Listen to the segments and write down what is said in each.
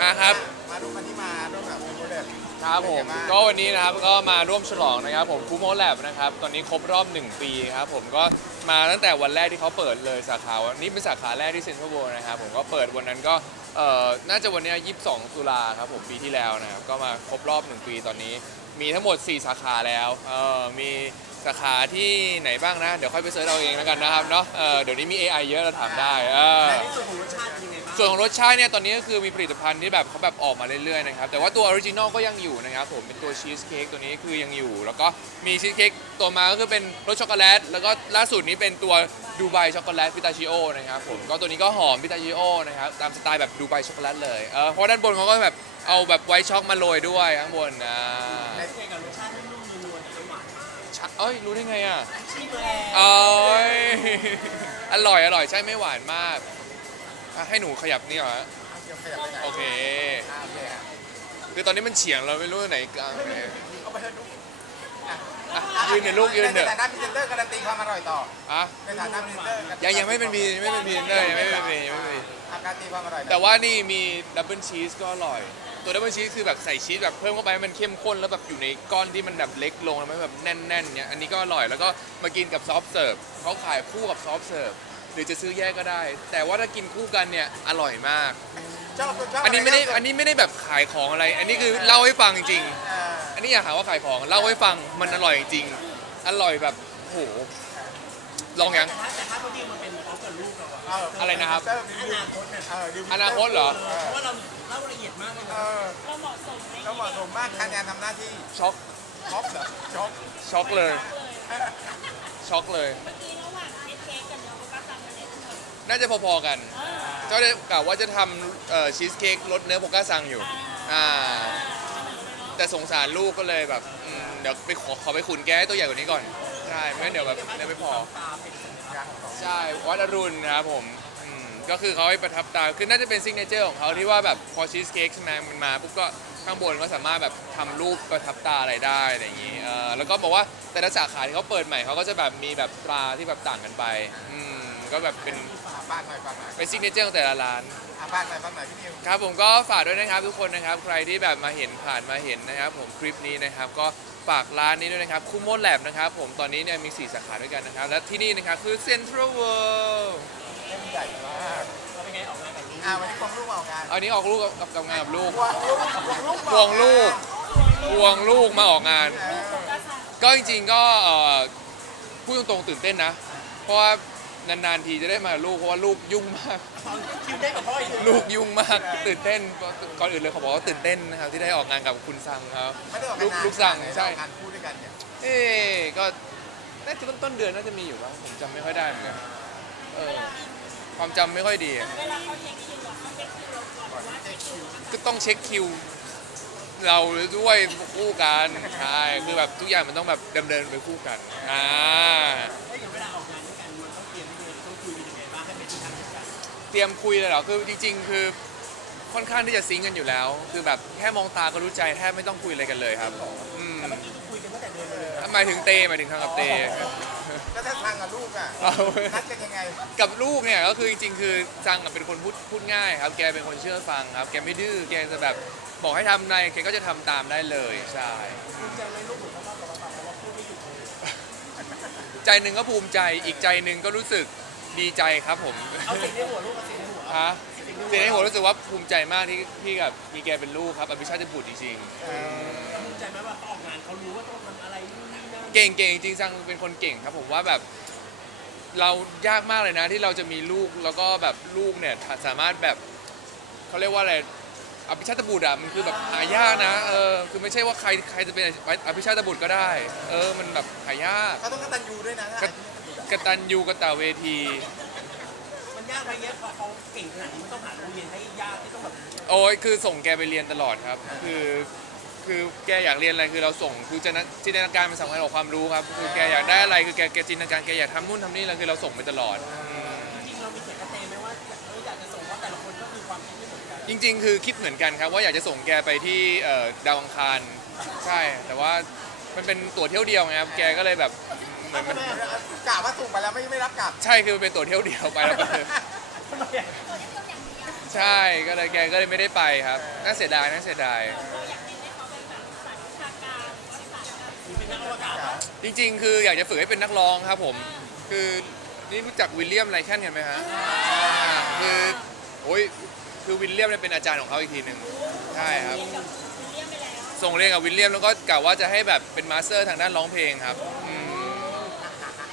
นะครับ มาร่วมวันนี้มาร่วมกับคุณโมเดลครับผมเป็นไงบ้างก็วันนี้นะครับก็มาร่วมฉลองนะครับผมคูโมแลบนะครับตอนนี้ครบรอบ 1 ปีครับผมก็มาตั้งแต่วันแรกที่เขาเปิดเลยสาขาวันนี้เป็นสาขาแรกที่เซ็นทรัลเวิลด์นะครับผมก็เปิดวันนั้นก็เอ่อน่าจะวันเนี้ย22 ตุลาครับผมปีที่แล้วนะครับก็มาครบรอบ 1 ปีตอนนี้ มีทั้งหมด 4 สาขาแล้วเออมีสาขาที่ไหนบ้างนะ เดี๋ยวค่อยไปเสิร์ชเอาเองแล้วกันนะครับเนาะเออเดี๋ยวนี้มี AI เยอะเราถามได้เออ ในที่สุดของรสชาติเป็นยังไงบ้างส่วนของรสชาติเนี่ยตอนนี้ก็คือมีผลิตภัณฑ์ที่แบบเขาแบบออกมาเรื่อยๆนะครับแต่ว่าตัวออริจินอลก็ยังอยู่นะครับผมเป็นตัวชีสเค้กตัวนี้คือยังอยู่ แล้วก็มีชีสเค้กตัวมาก็คือเป็นรสช็อกโกแลตแล้วก็ล่าสุดนี้เป็นตัวดูไบช็อกโกแลตพิตาชิโอนะครับผมก็ตัวนี้ก็หอมพิตาชิโอนะครับตามสไตล์แบบดูไบช็อกโกแลตเลยเออเพราะด้านบนเขาก็แบบเอาแบบไวท์ช็อกมาโรยด้วยข้างบนอ่าในเกับรสชาติที่นุ่มนวลแต่หวานมากชะเอ้ยรู้ได้ไงอะชิมแล้วเอ้ยอร่อยอร่อยใช่ไม่หวานมาก อะให้หนูขยับนี่เหรอฮะเดี๋ยวขยับไปไหนโอเค อ่าโอเคฮะคือตอนนี้มันเฉียงเราไม่รู้ไหนกลางไหนเอาไปเถอะลูกอะอะยืนเดี๋ยวลูกยืนเดี๋ยวในฐานะพรีเซนเตอร์การันตีความอร่อยต่ออะในฐานะพรีเซนเตอร์ยังยังไม่เป็นพียังไม่เป็นพีเนอร์ยังไม่เป็นพียังไม่เป็นพีอาการนตีความอร่อยหน่อยแต่ว่านี่มีดับเบิลชีสก็อร่อย ตัวดับเบิลชีสคือแบบใส่ชีสแบบเพิ่มเข้าไปให้มันเข้มข้นแล้วแบบอยู่ในก้อนที่มันแบบเล็กลงแล้วมันแบบแน่นๆเนี่ยอันนี้ก็อร่อยแล้วก็มากินกับซอฟต์เสิร์ฟเขาขายคู่กับซอฟต์เสิร์ฟห รือจะซื้อแยกก็ได้ แต่ว่าถ้ากินคู่กันเนี่ยอร่อยมาก ชอบชอบอันนี้ไม่ได้อันนี้ไม่ได้แบบขายของอะไร อันนี้คือเล่าให้ฟังจริงเอ่ออันนี้อยากหาว่าขายของเล่าให้ฟังมันอร่อยจริง อร่อยแบบโหลองยัง แต่ถ้าแต่ถ้าเขาดีมันเป็นพร้อมกับลูกเราอะเอออะไรนะครับพรีเซนเตอร์อนาคตเนี่ยเออดิวอนาคตเหรอ เพราะว่าเราเล่าละเอียดมากเลยเอนะอเราเหมาะสมไหมก็เหมาะสมมากการงานทำหน้าที่ช็อกช็อปเหรอช็อปช็อกเลย ช็อกเลย เมื่อกี้ น่าจะพอๆกันอ่าก็ได้กล่าวว่าจะทำชีสเค้กรสเนื้อโพก้าซังอยู่อ่าแต่สงสารลูกก็เลยแบบอืมเดี๋ยวไปขอขอไปขุนแกให้ตัวใหญ่กว่านี้ก่อน ใช่ไม่งั้นเดี๋ยวแบบเดี๋ยวไม่พอ ใช่วัดอรุณนะครับผมอืมก็คือเขาให้ประทับตาคือน่าจะเป็นซิกเนเจอร์ของเขาที่ว่าแบบพอชีสเค้กใช่ไหมมันมาปุ๊บก็ข้างบนก็สามารถแบบทำรูปประทับตาอะไรได้อะไรอย่างนี้เออแล้วก็บอกว่าแต่ละสาขาที่เขาเปิดใหม่เขาก็จะแบบมีแบบตราที่แบบต่างกันไปอืมก็แบบเป็น ฝากหน่อยฝากหน่อยเป็นซิกเนเจอร์ของแต่ละร้าน อะฝากหน่อยฝากหน่อยพี่นิวครับผมก็ฝากด้วยนะครับทุกคนนะครับ ใครที่แบบมาเห็นผ่านมาเห็นนะครับ ผมคลิปนี้นะครับ ก็ฝากร้านนี้ด้วยนะครับคูโมแลบนะครับ ผมตอนนี้เนี่ยมี 4 สาขาด้วยกันนะครับ และที่นี่นะครับคือเซ็นทรัลเวิลด์เล่นใหญ่มากเราเป็นไงออกงานกับลูกอะวันนี้ควงลูกมาออกงานอันนี้ออกลูกกับกับงานกับลูก ควงลูกควงลูกควงลูกควงลูกมาออกงาน เออโฟกัสซังก็จริงๆก็เอ่อพูดตรงๆตื่นเต้นนะ เพราะว่า นานๆทีจะได้มากับลูกเพราะว่าลูกยุ่งมาก คิวได้กับพ่ออีกลูกยุ่งมากตื่นเต้นก่อนอื่นเลยเขาบอกว่าตื่นเต้นนะครับที่ได้ออกงานกับคุณซังครับ ไม่ได้ออกลูงานกนานลูกสั่งไหนใช่ ออกงานคู่ด้วยกันเนี่ยเอ๊ะก็น่าจะต้นต้นเดือนน่าจะมีอยู่บ้างผมจำไม่ค่อยได้เหมือนกันเออความจำไม่ค่อยดีอะเวลาเขาเช็คคิวอะเขาเช็คคิวเราก่อนหรือว่าเช็คคิวก็ต้องเช็คคิว เราด้วยคู่กันใช่คือแบบทุกอย่างมันต้องแบบดำเนินไปคู่กันอ่า เตรียมคุยเลยเหรอคือจริง ๆ คือค่อนข้างที่จะซิงก์กันอยู่แล้ว คือแบบแค่มองตาก็รู้ใจแทบไม่ต้องคุยอะไรกันเลยครับอืมแต่เมื่อกี้ก็คุยกันตั้งแต่เดินมาเลยหมายถึงเตหมายถึงทางกับเต ก็ถ้าทางกับลูกอะเอา นัดกันยังไงกับลูกเนี่ยก็คือจริงๆ คือจังอะเป็นคนพูดพูดง่ายครับ แกเป็นคนเชื่อฟังครับ แกไม่ดื้อ แกจะแบบบอกให้ทำอะไรแกก็จะทำตามได้เลย ใช่ ภูมิใจไหมลูกหนูเขาบอกกับเราแต่ว่าพูดไม่หยุดเลยใจหนึ่งก็ภูมิใจ อีกใจหนึ่งก็รู้สึก ดีใจครับผมเอาเสียงในหัวลูกเอาเสียงในหัวฮะเสียงในหัวรู้สึกว่าภูมิใจมากที่ที่กับมีแกเป็นลูกครับอภิชาติบุตรจริงเราภูมิใจไหมว่าเขาออกงานเขารู้ว่าต้องทำอะไรนู่นนี่นั่นๆเก่งเก่งจริงๆจังเป็นคนเก่งครับผมว่าแบบ เรายากมากเลยนะที่เราจะมีลูกแล้วก็แบบลูกเนี่ยสามารถแบบเขาเรียกว่าอะไรอภิชาติบุตรอะมันคือแบบหายากนะเออคือไม่ใช่ว่าใครใครจะเป็นอภิชาติบุตรก็ได้ เออมันแบบหายาก เขาต้องกตัญญูด้วยนะถ้า กตัญญูกตเวที มันยากไหมเยอะพอเขาเก่งขนาดนี้มันต้องหาโรงเรียนให้ยากที่ต้องแบบโอ้ยคือส่งแกไปเรียนตลอดครับ คือคือแกอยากเรียนอะไรคือเราส่งคือจินตนาจินตนาการมันสำคัญกว่าความรู้ครับ คือแกอยากได้อะไรคือแกแกจินตนาการแกอยากทำนู่นทำนี่แล้วคือเราส่งไปตลอดอืมจริงๆเรามีเสียงกระเตงไหมว่าอยากเอออยากจะส่งว่าแต่ละคนก็คือความคิดไม่เหมือนกันจริง ๆ คือคิดเหมือนกันครับ ว่าอยากจะส่งแกไปที่เอ่อดาวอังคารใช่ แต่ว่ามันเป็นตั๋วเที่ยวเดียวไงครับแกก็เลยแบบเห มือนมันกะว่าส่งไปแล้วไม่ไม่รับกลับใช่คือเป็นตั๋วเที่ยวเดียวไปแล้วก็คือทำไมอะใช่ใช่ก็เลยแกก็เลยไม่ได้ไปครับน่าเสียดายน่าเสียดายเราอยากเน้นให้เขาเป็นแบบสายวิชาการหรือว่าสายแบบมีเป็นนักอวกาศเหรอจริง ๆ คืออยากจะฝึกให้เป็นนักร้องครับผม คือนี่รู้จักวิลเลียมไรแคนกันไหมฮะอ่าคือโอ้ยคือวิลเลียมเนี่ยเป็นอาจารย์ของเขาอีกทีหนึ่งใช่ครับเรียนกับวิลเลียมไปแล้วส่งเรียนกับวิลเลียมแล้วก็กะว่าจะให้แบบเป็นมาสเตอร์ทางด้านร้องเพลงครับอืม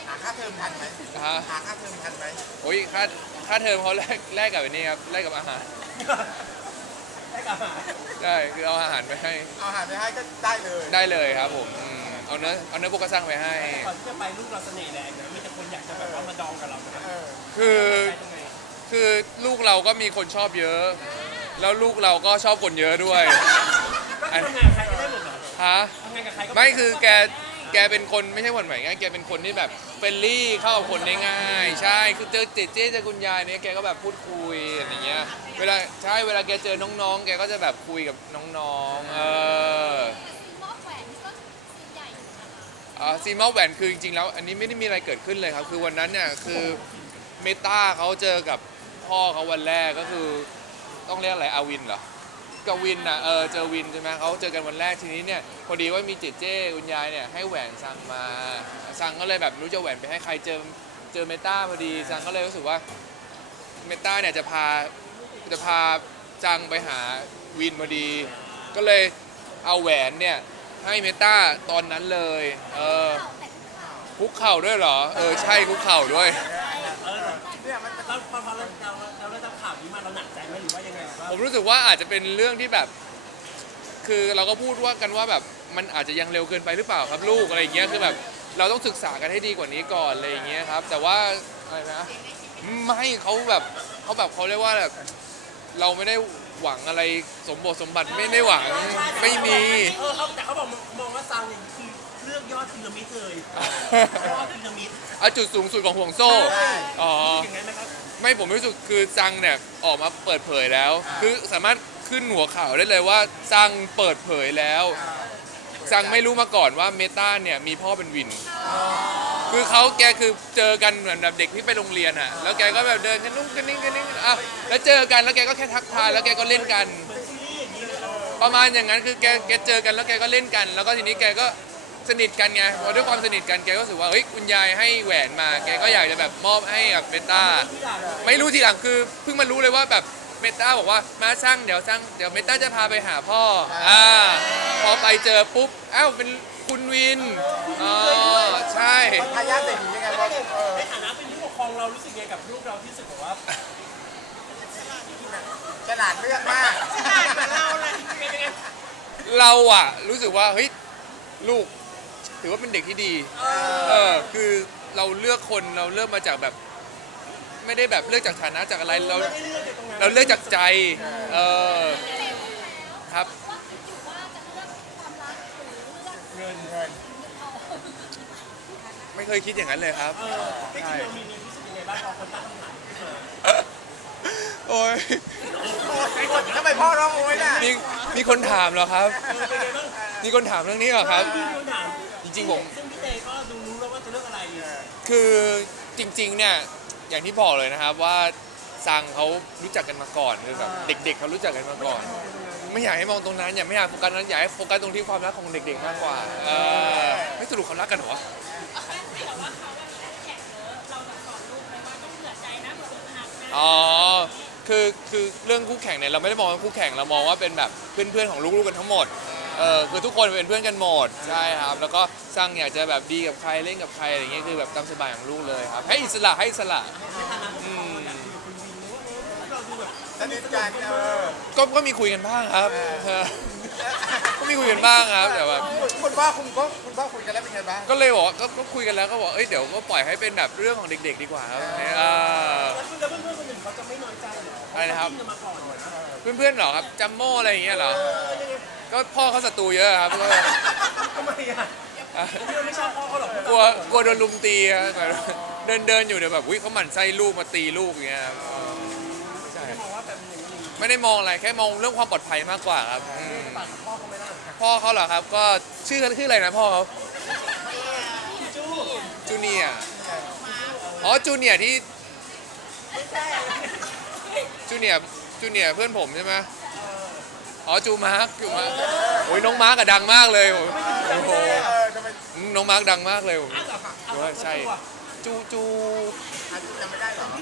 หาค่าเทอมทันไหม ฮะหาค่าเทอมทันไหมโอ้ยค่าค่าเทอมเขาแลกแลกกับอันนี้ครับแลกกับอาหารได้กลับมาใช่คือเอาอาหารไปให้ เอาอาหารไปให้ก็ได้เลยได้เลยครับผมอืมเอาเนื้อเอาเนื้อโปกระซังไปให้ ก่อนที่จะไปลูกเราเสน่ห์แรงนะมีแต่คนอยากจะแบบว่ามาดองกับเรานะเออคือไปตรงไหนคือลูกเราก็มีคนชอบเยอะ แล้วลูกเราก็ชอบคนเยอะด้วยก็คือทำงานกับใครก็ได้หมดเหรอฮะทำงานกับใครก็ไม่คือแก แกเป็นคนไม่ใช่หวั่นไหวง่ายแกเป็นคนที่แบบเฟรนลี่เข้ากับคนได้ง่าย ใช่คือเจอเจเจเจอคุณยายเนี่ยแกก็แบบพูดคุยอะไรอย่างเงี้ยเวลาใช่เวลาแกเจอน้องๆ แกก็จะแบบคุยกับน้องๆเออมอบแหวนนี่ก็สีใหญ่อยู่นะคะอ่าซีมอลแหวนคือจริงๆแล้ว อันนี้ไม่ได้มีอะไรเกิดขึ้นเลยครับ คือวันนั้นเนี่ยคือเมตาเขาเจอกับพ่อเขาวันแรกก็คือต้องเรียกอะไรอาวินเหรอ กับวินน่ะเออเจอวินใช่ไหมเขาเจอกันวันแรกทีนี้เนี่ยพอดีว่ามีเจเจคุณยายเนี่ยให้แหวนซังมาซังก็เลยแบบไม่รู้จะแหวนไปให้ใครเจอเจอเมตาพอดีซังก็เลยรู้สึกว่าเมตาเนี่ยจะพาจะพาจังไปหาวินพอดี ก็เลยเอาแหวนเนี่ยให้เมตาตอนนั้นเลยเออคุกเข่าด้วยเหรอเออใช่คุกเข่าด้วยเออเนี่ยมันเราพอเราเราเราได้รับข่าวนี้มาเราหนักใจไหมหรือว่ายัง ผมรู้สึกว่าอาจจะเป็นเรื่องที่แบบ คือเราก็พูดว่ากันว่าแบบมันอาจจะยังเร็วเกินไปหรือเปล่าครับลูกอะไรอย่างเงี้ยคือแบบเราต้องศึกษากันให้ดีกว่านี้ก่อนอะไรอย่างเงี้ยครับ แต่ว่าอะไรนะไม่เขาแบบเขาแบบเขาเรียกว่าแบบเราไม่ได้หวังอะไรสมบทสมบัติไม่ได้หวังไม่มี เออเขาแต่เขาบอกมองว่าซังเนี่ยคือเลือกยอดพีระมิดเลยยอดพีระมิดเอาจุดสูงสุดของห่วงโซ่ อ๋อ อย่างนั้นไหมครับ ไม่ผมรู้สึกคือซังเนี่ยออกมาเปิดเผยแล้ว คือสามารถขึ้นหัวข่าวได้เลยว่าซังเปิดเผยแล้วซังไม่รู้มาก่อนว่าเมตาเนี่ยมีพ่อเป็นวิน คือเขาแกคือเจอกันเหมือนแบบเด็กที่ไปโรงเรียนอะ แล้วแกก็แบบเดินกันนุ่งกันนิ่งกันนิ่งอะแล้วเจอกันแล้วแกก็แค่ทักทายแล้วแกก็เล่นกัน ประมาณอย่างนั้นคือแกแกเจอกันแล้วแกก็เล่นกัน แล้วก็ทีนี้แกก็ สนิทกันไงพอด้วยความสนิทกันแกก็รู้สึกว่าเฮ้ยคุณยายให้แหวนมา แกก็อยากจะแบบมอบให้กับเมตาที่หลังไม่รู้ทีหลังคือเพิ่งมารู้เลยว่าแบบเมตาบอกว่ามาสร้างเดี๋ยวสร้างเดี๋ยวเมตาจะพาไปหาพ่ออ่าพอไปเจอปุ๊บอ้าวเป็นคุณวินอ๋อใช่ทายาทเศรษฐียังไงวะเออในฐานะเป็นผู้ปกครองเรารู้สึกไงกับลูกเราที่รู้สึกแบบว่าฉลาดเลือกมากเราเลยเป็นยังไงเราอะรู้สึกว่าเฮ้ยลูก ถือว่าเป็นเด็กที่ดี เออคือเราเลือกคนเราเลือกมาจากแบบ ไม่ได้แบบเลือกจากฐานะจากอะไรเราไม่ได้เลือกจากตรงนั้นเราเลือกจากใจ เออครับ ว่าอยู่ว่าจะเลือกความรักหรือเลือกเงินเงินเอาไม่เคยคิดอย่างนั้นเลยครับเออจริงๆเรามีมีรู้สึกยังไงบ้างพอคนตั้งคำถามขึ้นมาโอ้ยทำไมพ่อร้องโอยน่ะมีมีคนถามเหรอครับเออเป็นไงบ้างมีคนถามเรื่องนี้เหรอครับพี่ดูถามจ ริงๆผม ซึ่งพี่เตก็ดูรู้แล้วว่าจะเลือกอะไรคือจริงๆเนี่ยอย่างที่บอกเลยนะครับว่าซังเขารู้จักกันมาก่อนคือแบบเด็ก ๆเขารู้จักกันมาก่อน ไม่อยากให้มองตรงนั้นอย่าไม่อยากโฟกัสนั้นอยากให้โฟกัสตรงที่ความรักของเด็กๆมากกว่าเออไม่สรุปเขารักกันเหรอแต่ว่าเขาแบบแข่งเยอะเราแบบสอนลูกไปว่าต้องเผื่อใจนะเผื่ออกหักนะอ๋อคือคือเรื่องคู่แข่งเนี่ยเราไม่ได้มองว่าคู่แข่งเรามองว่าเป็นแบบเพื่อนๆของลูกๆกันทั้งหมด เออคือทุกคนเป็นเพื่อนกันหมดใช่ครับ แล้วก็สร้างอยากจะแบบดีกับใครเล่นกับใครอะไรอย่างเงี้ยคือแบบตามสบายของลูกเลยครับ ให้อิสระให้อิสระในฐานะผู้ปกครองอยากคุยกับคุณวินว่าเออเราดูแบบสนิทกันเออก็ก็มีคุยกันบ้างครับเออก็มีคุยกันบ้างครับแต่แบบ คุณพ่อคุณก็คุณพ่อคุยกันแล้วเป็นไงบ้างก็เลยบอกว่าก็ก็คุยกันแล้วก็บอกเอ้ยเดี๋ยวก็ปล่อยให้เป็นแบบเรื่องของเด็ก ๆ ดีกว่าครับอ่าแล้วคุณกับเพื่อนๆคนอื่นเขาจะไม่น้อยใจเหรออะไรนะครับเขาจิ้นกันมาก่อนนะเพื่อนๆเหรอครับจัมโม่อะไรอย่างเงี้ยเหรอ เออยังไง ก็พ่อเขาศัตรูเยอะครับก็ทำไมอะพี่ไม่ชอบพ่อเขาหรอกกลัวกลัวโดนลุมตีอะแบบเดินเดินอยู่เดี๋ยวแบบอุ้ยเขาหมั่นไส้ลูกมาตีลูกอย่างเงี้ยครับใช่มองว่าแบบอย่างนี้ไม่ได้มองอะไรแค่มองเรื่องความปลอดภัยมากกว่าครับอืมปากกับพ่อเขาไม่ได้พ่อเขาเหรอครับ ก็ชื่อชื่ออะไรนะพ่อเขาจู้จูเนียร์อ๋อจูเนียร์ที่จูเนียร์จูเนียร์เพื่อนผมใช่ไหม อ๋อจูมาร์กจูมาร์กโอ้ยน้องมาร์กอะดังมากเลยโอ้โหอืมน้องมาร์กดังมากเลยอ้าวเหรอคะเอาว่าใช่จูจู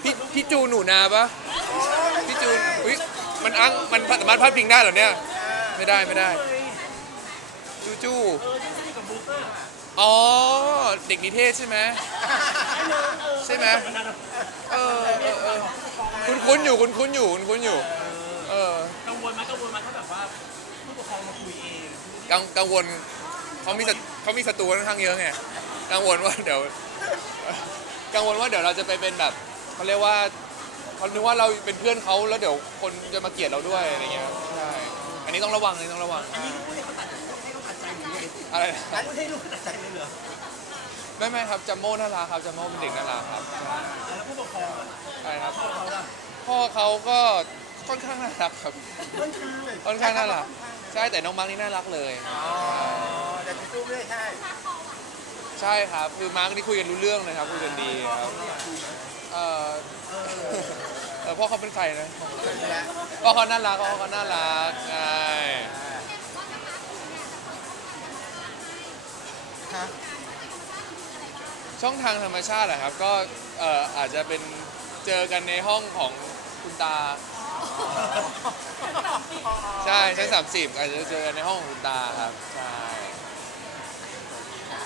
พี่พี่จูหนูนาปะพี่จูอุ้ยมันอังมันสามารถพาดพิงได้เหรอเนี่ย ไม่ได้ไม่ได้ จูจูอ๋อเด็กนิเทศใช่ไหมใช่ไหมเออเออเออคุ้นๆอยู่คุ้นๆอยู่คุ้นๆอยู่ ออ กังวลไหมกังวลไหมถ้าแบบว่าผู้ปกครองมาคุยเองกังกังวลเขามีศัตเขามีศัตรูค่อนข้างเยอะไงกังวลว่าเดี๋ยว กังวลว่าเดี๋ยวเราจะไปเป็นแบบเขาเรียกว่าเขาคิดว่าเราเป็นเพื่อนเขาแล้วเดี๋ยวคนจะมาเกลียดเราด้วยอะไรเงี้ยใช่อันนี้ต้องระวังอันนี้ต้องระวังอันนี้ลูกให้เขาตัดให้เขาตัดใจหรือไงอะไรนะอันนี้ให้ลูกตัดใจเลยเหรอไม่ไม่ครับจัมโม่น่ารักครับจัมโม่เป็นเด็กน่ารักครับใช่แล้วผู้ปกครองอะใช่ครับพ่อเขาล่ะพ่อเขาก็ ค่อนข้างน่ารักครับมันคือค่อนข้างน่ารัก ใช่แต่น้องมาร์กนี่น่ารักเลย อ๋อแต่พี่ตู้ไม่ได้ใช่ใช่ครับ คือมาร์กนี่คุยกันรู้เรื่องเลยครับคุยกันดีครับเออเออพ่อเขาเป็นใครนะพ่อเขาน่ารักพ่อเขาน่ารักใช่ฮะช่องทางธรรมชาติเหรอครับก็เอ่ออาจจะเป็นเจอกันในห้องของคุณตา ใช่ชั้นสามสิบอาจจะเจอกันในห้องของคุณตาครับ ใช่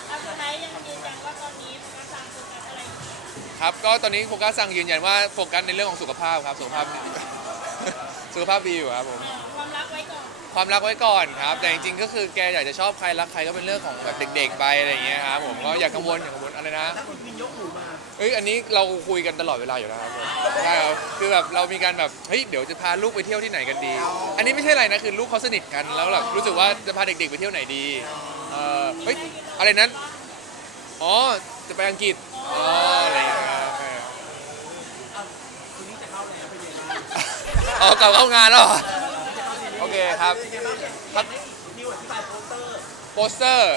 เอาสุดท้ายยังยืนยันว่าตอนนี้กำลังโฟกัสอะไรอยู่ครับ ก็ตอนนี้โฟกัสสั่งยืนยันว่าโฟกัสในเรื่องของสุขภาพครับ สุขภาพดีสุขภาพดีอยู่ครับผม เออ ความรักไว้ก่อนครับ แต่จริงๆก็คือแกอยากจะชอบใครรักใครก็เป็นเรื่องของแบบเด็ก ๆ ไปอะไรอย่างเงี้ยครับผมก็อย่ากังวลอย่ากังวลอะไรนะถ้าคุณพินยกหูมาเอ้ยอันนี้เราคุยกันตลอดเวลาอยู่แล้วครับผมใช่ครับคือแบบเรามีการแบบเฮ้ยเดี๋ยวจะพาลูกไปเที่ยวที่ไหนกันดี อันนี้ไม่ใช่อะไรนะคือลูกเขาสนิทกันแล้วแบบรู้สึกว่าจะพาเด็ก ๆ ไปเที่ยวไหนดีเออเฮ้ยอะไรนั้นอ๋อจะไปอังกฤษอ๋ออะไรอย่างเงี้ยครับคุณนี่จะเข้าแล้วเป็นยังไงบ้างอ๋อกลับเข้างานแล้วเหรอโอ เคครับเป็นยังไงบ้างอยากให้นิวอธิบายโปสเตอร์โปสเตอร์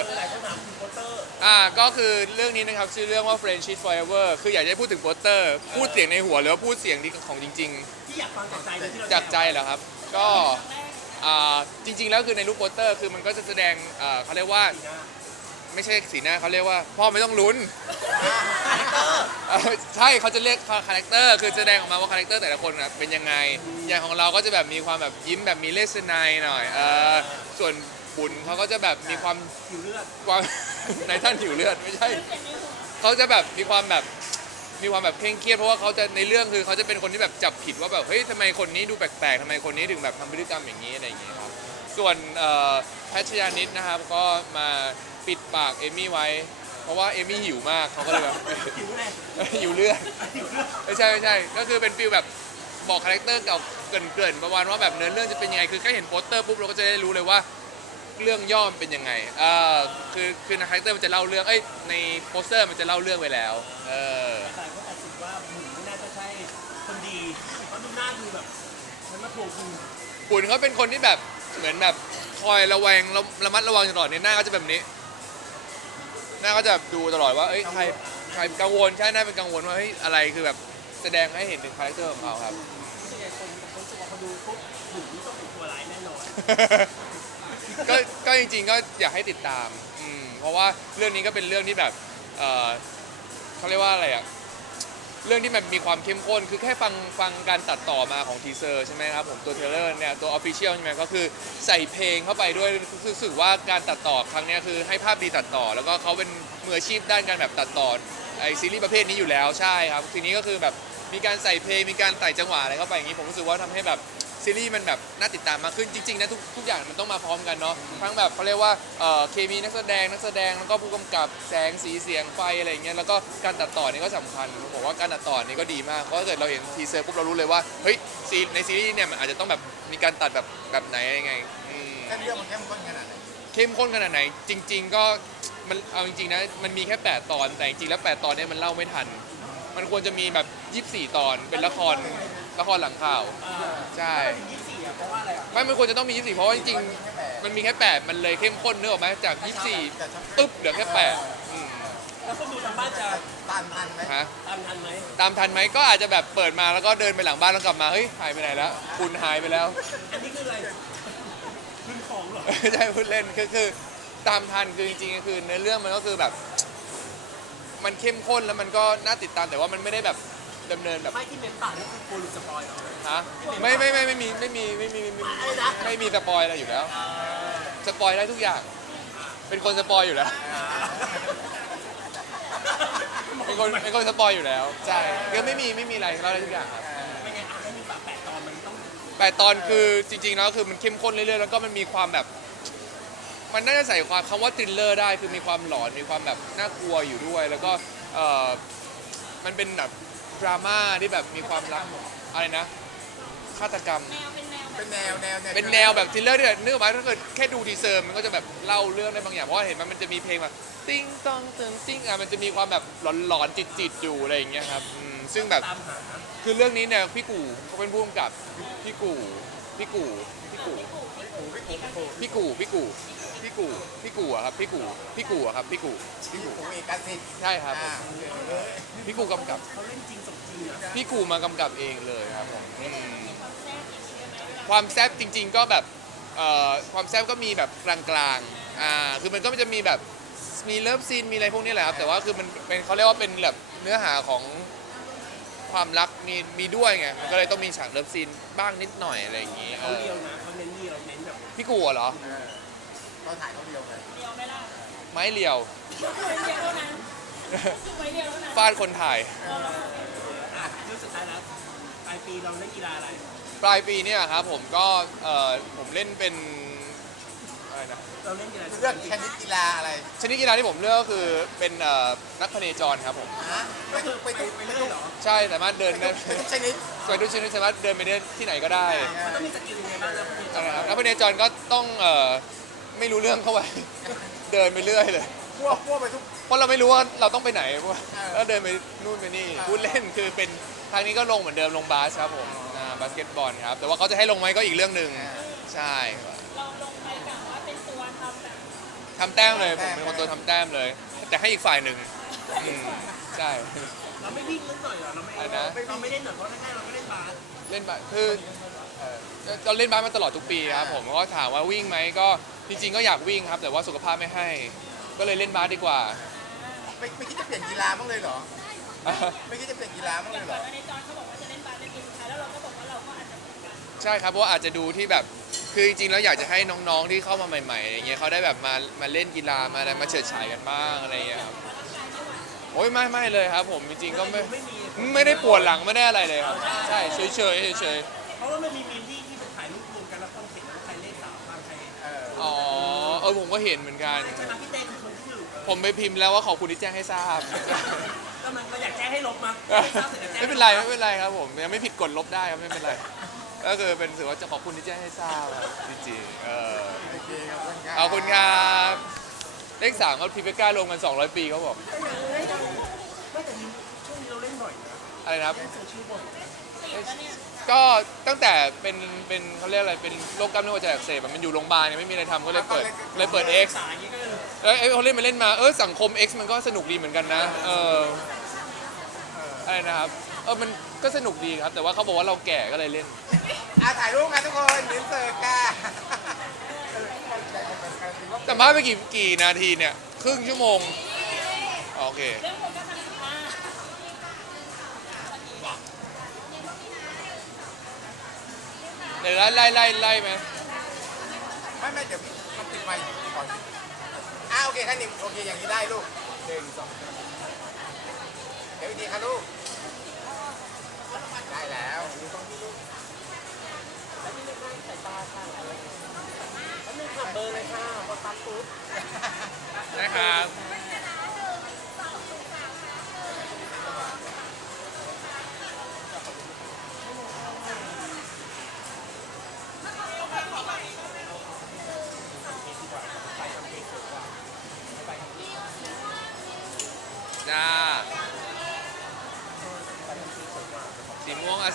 โปสเตอร์ อ่า ก็คือเรื่องนี้นะครับชื่อเรื่องว่า Friendship Forever คืออยากจะพูดถึงโปสเตอร์ พูดเสียงในหัวหรือว่าพูดเสียงของจริง ที่อยากฟังจากใจเลยที่เราๆ จากใจเหรอครับ ก็อ่าจริง ๆ แล้วคือในรูปโปสเตอร์คือมันก็จะแสดงอ่าเขาเรียกว่าไม่ใช่สีหน้าเขาเรียกว่า พ่อไม่ต้องลุ้น เออใช่เขาจะเรียกคาแรคเตอร์คือแสดงออกมาว่าคาแรคเตอร์แต่ละคนนะเป็นยังไง อย่างของเราก็จะแบบมีความแบบยิ้มแบบมีเลสไนหน่อยเออส่วนบุญเขาก็จะแบบมีความผิวเลือดความ ในท่านหิวเลือดไม่ใช่ เขาจะแบบมีความแบบมีความแบบเคร่งเครียดเพราะว่าเขาจะในเรื่องคือเขาจะเป็นคนที่แบบจับผิดว่าแบบเฮ้ยทำไมคนนี้ดูแปลกๆทำไมคนนี้ถึงแบบทำพฤติกรรมอย่างนี้อะไรอย่างเงี้ยครับส่วนเอ่อแพทยานิดนะครับก็มาปิดปากเอมี่ไว้เพ ราะว่าเอมี่หิวมากเขาก็เลยแบบผิวแรงหิวเลือดผิวเลือดไม่ใช่ไม่ใช่ ก็คือเป็นฟิลแบบบอกคาแรคเตอร์เก่าเกริ่นๆประมาณว่าแบบเนื้อเรื่องจะเป็นยังไง คือแค่เห็นโปสเตอร์ปุ๊บเราก็จะได้รู้เลยว่าเรื่องย่อมเป็นยังไงเออคือคือในคาแรคเตอร์มันจะเล่าเรื่อง เอ้ยในโปสเตอร์มันจะเล่าเรื่องไว้แล้ว เออ แต่ก็ตัดสินว่าหมุนไม่น่าจะใช่คนดีเพราะดูหน้าดูแบบมันมาถูกคุณปุ่นเขาเป็นคนที่แบบเหมือนแบบคอยระแวงระระมัดระวังตลอดเนี่ยหน้าก็จะแบบนี้ห น่าก็จะดูตลอดว่าเอ้ยใครใครกังวลใช่น่าเป็นกังวลว่าเฮ้ยอะไรคือแบบแสดงให้เห็นถึงคาแรคเตอร์ของเขาครับไม่ใช่คนคนรู้สึกว่าเขาดูปุ๊บหมุนต้องเป็นตัวร้ายแน่นอนก็ก็จริงๆก็อยากให้ติดตามอืมเพราะว่าเรื่องนี้ก็เป็นเรื่องที่แบบเออเขาเรียกว่าอะไรอะ เรื่องที่มันมีความเข้มข้น คือแค่ฟังฟังการตัดต่อมาของทีเซอร์ใช่ไหมครับผมตัวเทเลอร์เนี่ยตัวออฟฟิเชียลใช่ไหมก็คือใส่เพลงเข้าไปด้วยรู้สึกว่าการตัดต่อครั้งนี้คือให้ภาพดีตัดต่อ แล้วก็เขาเป็นมืออาชีพด้านการแบบตัดต่อไอซีรีส์ประเภทนี้อยู่แล้วใช่ครับทีนี้ก็คือแบบมีการใส่เพลงมีการใส่จังหวะอะไรเข้าไปอย่างนี้ผมรู้สึกว่าทำให้แบบ ซีรีส์มันแบบน่าติดตามมากขึ้นจริงๆนะทุกทุกอย่างมันต้องมาพร้อมกันเนาะทั้งแบบเขาเรียกว่าเอ่อเคมีนักแสดงนักแสดงแล้วก็ผู้กำกับแสงสีเสียงไฟอะไรอย่างเงี้ยแล้วก็การตัดต่อนี่ก็สำคัญผมบอกว่าการตัดต่อนี่ก็ดีมากเพราะถ้าเกิดเราเห็นทีเซอร์ปุ๊บเรารู้เลยว่าเฮ้ยซีในซีรีส์เนี่ยมันอาจจะต้องแบบมีการตัดแบบแบบไหนยังไงอืมเส้นเรื่องมันเข้มข้นขนาดไหนเข้มข้นขนาดไหนจริง ๆ ก็มันเอาจริงๆนะมันมีแค่ 8 ตอนแต่จริงๆแล้ว 8 ตอนเนี้มันเล่าไม่ทัน มันควรจะมีแบบ 24 ตอนเป็นละครละครหลังข่าว ใช่ยี่สิบสี่อะเพราะว่าอะไรอะไม่มันควรจะต้องมี 24 เพราะว่าจริงๆ มันมีแค่ 8 มันเลยเข้มข้นเนื้อออกไหมจาก 24ปึ๊บเหลือแค่8อืมแแล้วคนดูทางบ้านจะตามทันไหมฮะตามทันไหมตามทันไหมก็อาจจะแบบเปิดมาแล้วก็เดินไปหลังบ้านแล้วกลับมาเฮ้ยหายไปไหนแล้วคุณหายไปแล้ว อันนี้คืออะไรคืนของเหรอ ใช่พูดเล่นคือคือตามทันคือจริงๆคือเนื้อเรื่องมันก็คือแบบ มันเข้มข้นแล้วมันก็น่าติดตามแต่ว่ามันไม่ได้แบบดำเนินแบบไม่ที่เมมปากนี่คือกลัวหลุดสปอยเหรอฮะไม่ไม่ไม่ไม่มีไม่มีไม่มีไม่มีอะไรนะไม่มีสปอยอะไรอยู่แล้ว สปอยได้ทุกอย่าง เป็นคนสปอยอยู่แล้ว เป็นคนเป็นคนสปอยอยู่แล้วใช่คือไม่มีไม่มีอะไรเล่าได้ทุกอย่างครับไม่ไงอะให้มีปากแปดตอนมันต้องแต่ตอนคือจริงๆแล้วคือมันเข้มข้นเรื่อยๆแล้วก็มันมีความแบบ มันน่าจะใส่ความคำว่าทริลเลอร์ได้คือมีความหลอนมีความแบบน่ากลัวอยู่ด้วย แล้วก็เออมันเป็นแบบดราม่าที่แบบมีความรักอะไรนะฆาตกรรม แนวเป็นแนวแบบเป็นแนวแนวเป็นแนวแบบทริลเลอร์ที่แบบนึกออกไหมถ้าเกิดแค่ดูทีเซอร์มันก็จะแบบเล่าเรื่องได้บางอย่างเพราะว่าเห็นมันมันจะมีเพลงแบบติ้งต้องเติงติ้งอะมันจะมีความแบบหลอนๆจิตๆอยู่อะไรอย่างเงี้ยครับอืมซึ่งแบบ ตามหาคือเรื่องนี้เนี่ยพี่กู่เขาเป็นผู้กำกับพี่กู่พี่กู่พี่กู่พี่กูพี่กูพี่กู่ พี่กู่พี่กู่พี่กู่อะครับพี่กู่พี่กู่อะครับพี่กู่พี่กูเอกสิทธิ์ใช่ครับอ่าพี่กู่กำกับเขาเล่นจริงสมจริงนะพี่กู่มากำกับเองเลยครับผมอืมความแซ่บอย่างนี้ได้ไหมเวลาความแซ่บจริง ๆ ก็แบบเอ่อความแซ่บก็มีแบบกลางๆอ่าคือมันก็จะมีแบบมีเลิฟซีนมีอะไรพวกนี้แหละครับแต่ว่าคือมันเป็นเขาเรียกว่าเป็นแบบเนื้อหาของความรักมีมีด้วยไงมันก็เลยต้องมีฉากเลิฟซีนบ้างนิดหน่อยอะไรอย่างงี้เอเขาอเดียวนะเขาเน้นเดียวเน้นแบบพี่กู่อะเหรอ เออเราถ่ายเขาเดียวกันเดียวไหมล่ะไม้เรียวเดียวเท่านั้นคือไว้เดียวเท่านั้นฟาดคนถ่าย อะเรื่องสุดท้ายแล้วปลายปีเราเล่นกีฬาอะไรปลายปีเนี่ยครับผมก็เอ่อผมเล่นเป็นอะไรนะเราเล่นกีฬาเลือกชนิดกีฬาอะไรชนิดกีฬาที่ผมเลือกก็คือเป็นเอ่อนักพเนจรครับผมฮะไปดูไปดูไปไปเรื่ดูอยเหรอใช่สามารถเดินได้ไปทุกชนิดส่วนทุกชนิดสามารถเดินไปได้ที่ไหนก็ได้มันต้องมีสกิลยังไงบ้างนะนะครับนักพเนจรก็ต้องเอ่อ ไม่รู้เรื่องเข้าไป เดินไปเรื่อยเลย พวกพวกไปทุก เพราะเราไม่รู้ว่าเราต้องไปไหนเพราะว่าเออแล้วเดินไปนู่นไปนี่เออ พูดเล่นคือเป็นทางนี้ก็ลงเหมือนเดิมลงบาสครับผมอ่าบาสเกตบอลครับ แต่ว่าเขาจะให้ลงไหมก็อีกเรื่องหนึ่งใช่ครับเราลงไปกะว่าเป็นตัวทำแบบทำแต้มเลยผมเป็นคนตัวทำแต้มเลย แต่ให้อีกฝ่ายหนึ่งอืมใช่เราไม่วิ่งนิดหน่อยเหรอเราไม่อะไรนะ เราไม่เล่นหน่อยเพราะแรกๆเราก็เล่นบาสเล่นบาสคือเอ่อเราเล่นบาสมาตลอดทุกปีครับผมก็ถามว่าวิ่งไหมก็ จริงๆก็อยากวิ่งครับ แต่ว่าสุขภาพไม่ให้ ก็เลยเล่นบาสดีกว่า ไม่ไม่คิดจะเปลี่ยนกีฬาบ้างเลยเหรอ ไม่คิดจะเปลี่ยนกีฬาบ้างอเลย่างยเหรก่ออนในจอนเขาบอกว่าจะเล่นบาสเป็นปีสุดท้ายแล้วเราก็บอกว่าเราก็อาจจะเหมือนกันใช่ครับเพราะว่าอาจจะดูที่แบบคือจริงๆแล้วอยากจะให้น้องๆที่เข้ามาใหม่ๆอย่างเงี้ยเขาได้แบบมามาเล่นกีฬามาอะไรมาเฉิดฉายกันบ้างอะไรอย่างเงี้ยครับโอ้ยไม่ไม่เลยครับ ผมจริงๆก็ไม่ไม่มีไม่ได้ปวดหลังไม่ได้อะไรเลยครับใช่เฉยๆเฉยเพราะว่ามันมีมี ออผมก็เห็นเหมือนกัน ใช่ไหมพี่เต้คือคนที่หนึ่งผมไปพิมพ์แล้วว่าขอบคุณที่แจ้งให้ทราบแล้วมันเราอยากแจ้งให้ลบมาทราบเสร็จแล้วแจ้งไม่เป็นไรไม่เป็นไรครับผมยังไม่ผิดกฎลบได้ครับไม่เป็นไร ก็คือเป็นถือว่าจะขอบคุณที่แจ้งให้ทราบครับจริงๆเออโอเคขอบคุณครับขอบคุณครับเลขสามก็พีเปก้ารวมกัน 200 ปีเขาบอกไม่แต่นี้ช่วงนี้เราเล่นบ่อยนะอะไรนะครับ เล่นโซเชียลบ่อย ก็ตั้งแต่เป็นเป็นเขาเรียกอะไรเป็นโรคกล้ามเนื้อหัวใจอักเสบอะมันอยู่โรงพยาบาลเนี่ยไม่มีอะไรทำก็เลยเปิดเลยเปิด X สายอย่างนี้ก็เลยแล้วเอ้ยเขาเล่นมาเล่นมาเออสังคม X มันก็สนุกดีเหมือนกันนะเอออะไรนะครับเออมันก็สนุกดีครับแต่ว่าเขาบอกว่าเราแก่ก็เลยเล่น อะถ่ายรูปกันทุกคนเดินเสิร์ฟกันแต่มาไปกี่กี่นาทีเนี่ย ครึ่งชั่วโมง โอเค เรื่องคนก็ทำ เดี๋ยวไล่ไล่ไล่ไล่ไหมไม่ไม่เดี๋ยวมันติดไมค์ก่อนอะโอเคท่านนี่โอเคอย่างนี้ได้ลูกหนึ่งสองเดี๋ยวอีกทีครับลูก ได้แล้วเบอร์เลยค่ะพอตัดปุ๊บนะครับ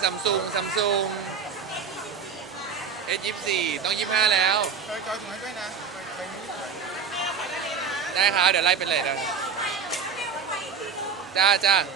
สีม่วงอะซัมซุงซัมซุง S24 ต้อง25แล้ว จอยจอยถุงให้ด้วยนะไปไปนี่สวยได้ครับเดี๋ยวไล่ไปเลยนะครับจ้าจ้าเ